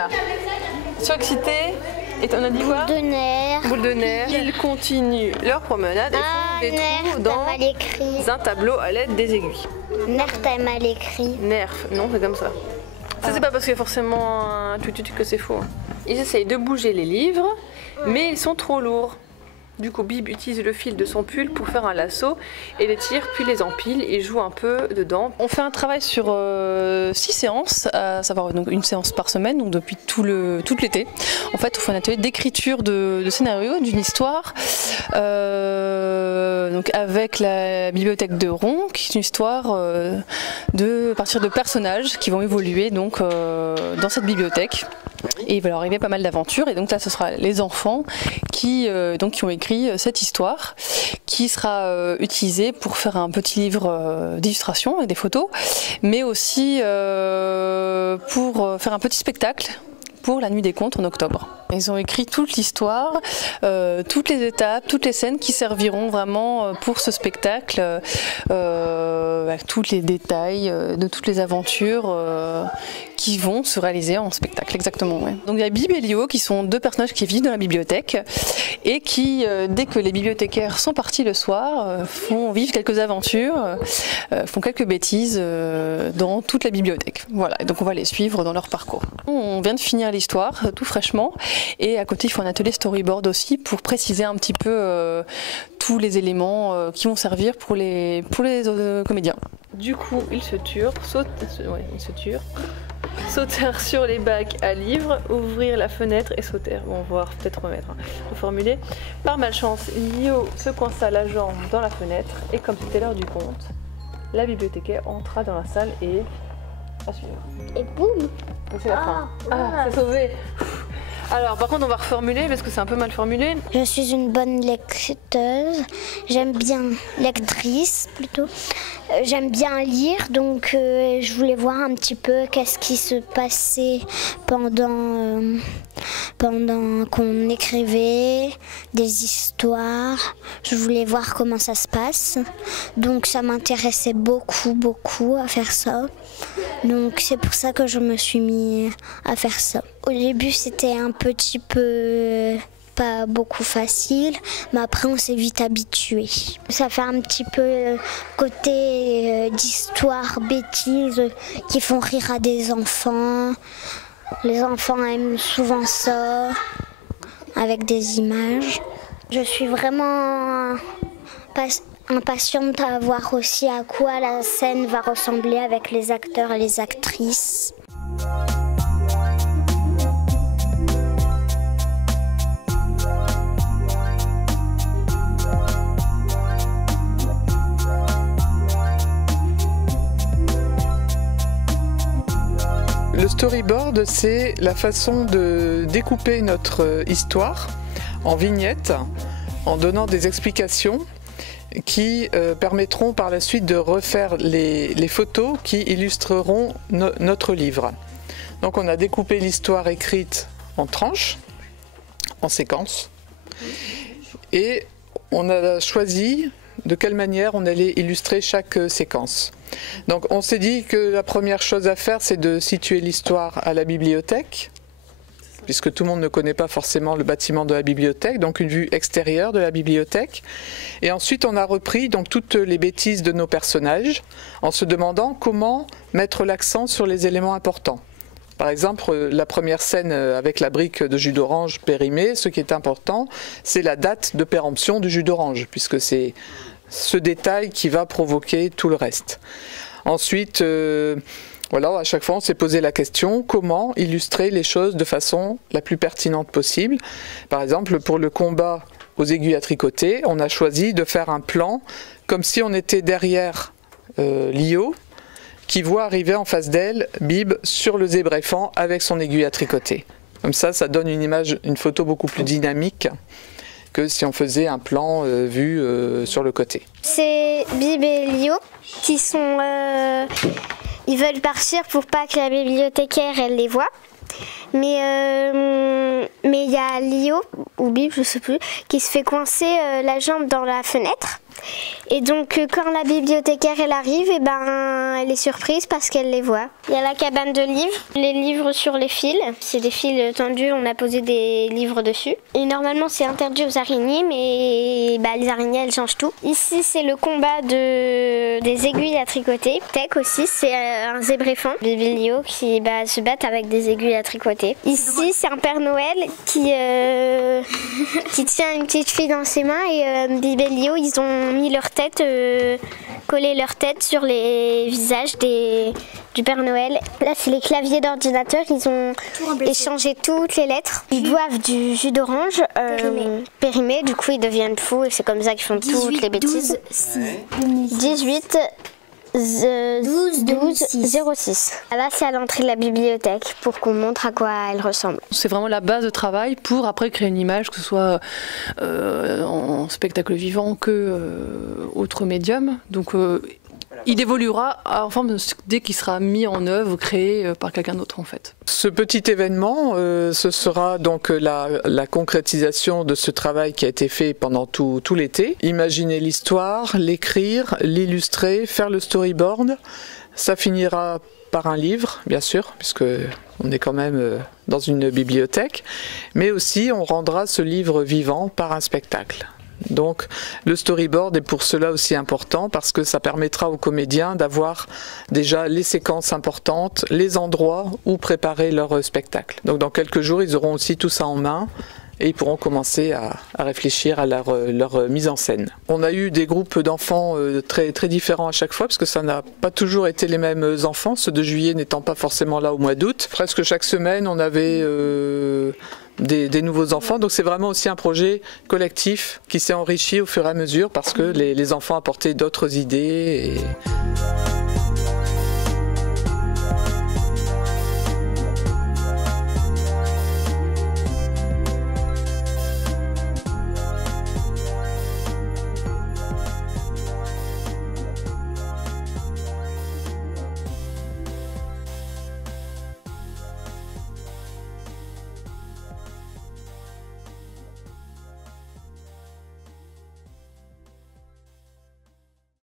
Voilà. Surexcité. Et on a dit quoi? Boule de nerfs. Boule de nerfs. Ils continuent leur promenade et font des trous dans un tableau à l'aide des aiguilles. Nerf, t'as mal écrit. Nerf, non, c'est comme ça. Ça, c'est pas parce qu'il y a forcément un tututu que c'est faux. Ils essayent de bouger les livres, mais ils sont trop lourds. Du coup, Bib utilise le fil de son pull pour faire un lasso et les tire, puis les empile et joue un peu dedans. On fait un travail sur 6 séances, à savoir donc une séance par semaine, donc depuis tout l'été. En fait, on fait un atelier d'écriture de scénario, d'une histoire, donc avec la bibliothèque de Ron, qui est une histoire à partir de personnages qui vont évoluer donc, dans cette bibliothèque. Et il va leur arriver pas mal d'aventures, et donc là ce sera les enfants qui ont écrit cette histoire, qui sera utilisée pour faire un petit livre d'illustration avec des photos, mais aussi pour faire un petit spectacle pour la Nuit des Contes en octobre. Ils ont écrit toute l'histoire, toutes les étapes, toutes les scènes qui serviront vraiment pour ce spectacle, avec tous les détails de toutes les aventures qui vont se réaliser en spectacle, exactement. Ouais. Donc il y a Bib et Lio qui sont deux personnages qui vivent dans la bibliothèque et qui, dès que les bibliothécaires sont partis le soir, font vivre quelques aventures, font quelques bêtises dans toute la bibliothèque. Voilà, et donc on va les suivre dans leur parcours. On vient de finir l'histoire tout fraîchement, et à côté il faut un atelier storyboard aussi pour préciser un petit peu tous les éléments qui vont servir pour les comédiens. Du coup ils se turent, sautèrent sur les bacs à livres, ouvrir la fenêtre et sautèrent. Bon, on va voir, peut-être reformuler. Par malchance, Lio se coinça la jambe dans la fenêtre et comme c'était l'heure du conte, la bibliothécaire entra dans la salle et à suivre. Et boum! C'est la fin. Ah, c'est sauvé. Alors, par contre, on va reformuler parce que c'est un peu mal formulé. Je suis une bonne lecteuse. J'aime bien, lectrice plutôt. J'aime bien lire, donc je voulais voir un petit peu qu'est-ce qui se passait pendant qu'on écrivait des histoires. Je voulais voir comment ça se passe. Donc ça m'intéressait beaucoup à faire ça. Donc c'est pour ça que je me suis mis à faire ça. Au début, c'était un petit peu pas beaucoup facile, mais après on s'est vite habitué. Ça fait un petit peu côté d'histoire bêtises qui font rire à des enfants. Les enfants aiment souvent ça, avec des images. Je suis vraiment impatiente à voir aussi à quoi la scène va ressembler avec les acteurs et les actrices. Le storyboard, c'est la façon de découper notre histoire en vignettes, en donnant des explications qui permettront par la suite de refaire les photos qui illustreront notre livre. Donc on a découpé l'histoire écrite en tranches, en séquences, et on a choisi de quelle manière on allait illustrer chaque séquence. Donc on s'est dit que la première chose à faire, c'est de situer l'histoire à la bibliothèque, puisque tout le monde ne connaît pas forcément le bâtiment de la bibliothèque, donc une vue extérieure de la bibliothèque. Et ensuite on a repris donc toutes les bêtises de nos personnages en se demandant comment mettre l'accent sur les éléments importants. Par exemple, la première scène avec la brique de jus d'orange périmée, ce qui est important, c'est la date de péremption du jus d'orange, puisque c'est ce détail qui va provoquer tout le reste. Ensuite, voilà, à chaque fois on s'est posé la question, comment illustrer les choses de façon la plus pertinente possible. Par exemple, pour le combat aux aiguilles à tricoter, on a choisi de faire un plan comme si on était derrière Lio, qui voit arriver en face d'elle Bib sur le zébréphant avec son aiguille à tricoter. Comme ça, ça donne une image, une photo beaucoup plus dynamique que si on faisait un plan vu sur le côté. C'est Bib et Lio qui sont... ils veulent partir pour pas que la bibliothécaire elle les voie. Mais il y a Lio, ou Bib, je sais plus, qui se fait coincer la jambe dans la fenêtre. Et donc quand la bibliothécaire elle arrive, et ben elle est surprise parce qu'elle les voit. Il y a la cabane de livres, les livres sur les fils. C'est des fils tendus, on a posé des livres dessus. Et normalement c'est interdit aux araignées, mais les araignées elles changent tout. Ici c'est le combat des aiguilles à tricoter. Tech aussi, c'est un zébréphant, Bibi Léo, qui se battent avec des aiguilles à tricoter. Ici c'est un Père Noël qui tient une petite fille dans ses mains et Bibi Léo, ils ont mis leur tête, collé leur tête sur les visages du Père Noël. Là c'est les claviers d'ordinateur, ils ont échangé toutes les lettres. Ils boivent du jus d'orange périmé, du coup ils deviennent fous et c'est comme ça qu'ils font toutes les bêtises. 18 12 06. Là c'est à l'entrée de la bibliothèque pour qu'on montre à quoi elle ressemble. C'est vraiment la base de travail pour après créer une image, que ce soit en spectacle vivant que autre médium. Donc il évoluera dès qu'il sera mis en œuvre, créé par quelqu'un d'autre en fait. Ce petit événement, ce sera donc la concrétisation de ce travail qui a été fait pendant tout l'été. Imaginer l'histoire, l'écrire, l'illustrer, faire le storyboard. Ça finira par un livre, bien sûr, puisque on est quand même dans une bibliothèque. Mais aussi, on rendra ce livre vivant par un spectacle. Donc le storyboard est pour cela aussi important parce que ça permettra aux comédiens d'avoir déjà les séquences importantes, les endroits où préparer leur spectacle. Donc dans quelques jours, ils auront aussi tout ça en main et ils pourront commencer à réfléchir à leur mise en scène. On a eu des groupes d'enfants très différents à chaque fois parce que ça n'a pas toujours été les mêmes enfants, ceux de juillet n'étant pas forcément là au mois d'août. Presque chaque semaine, on avait des nouveaux enfants, donc c'est vraiment aussi un projet collectif qui s'est enrichi au fur et à mesure parce que les enfants apportaient d'autres idées.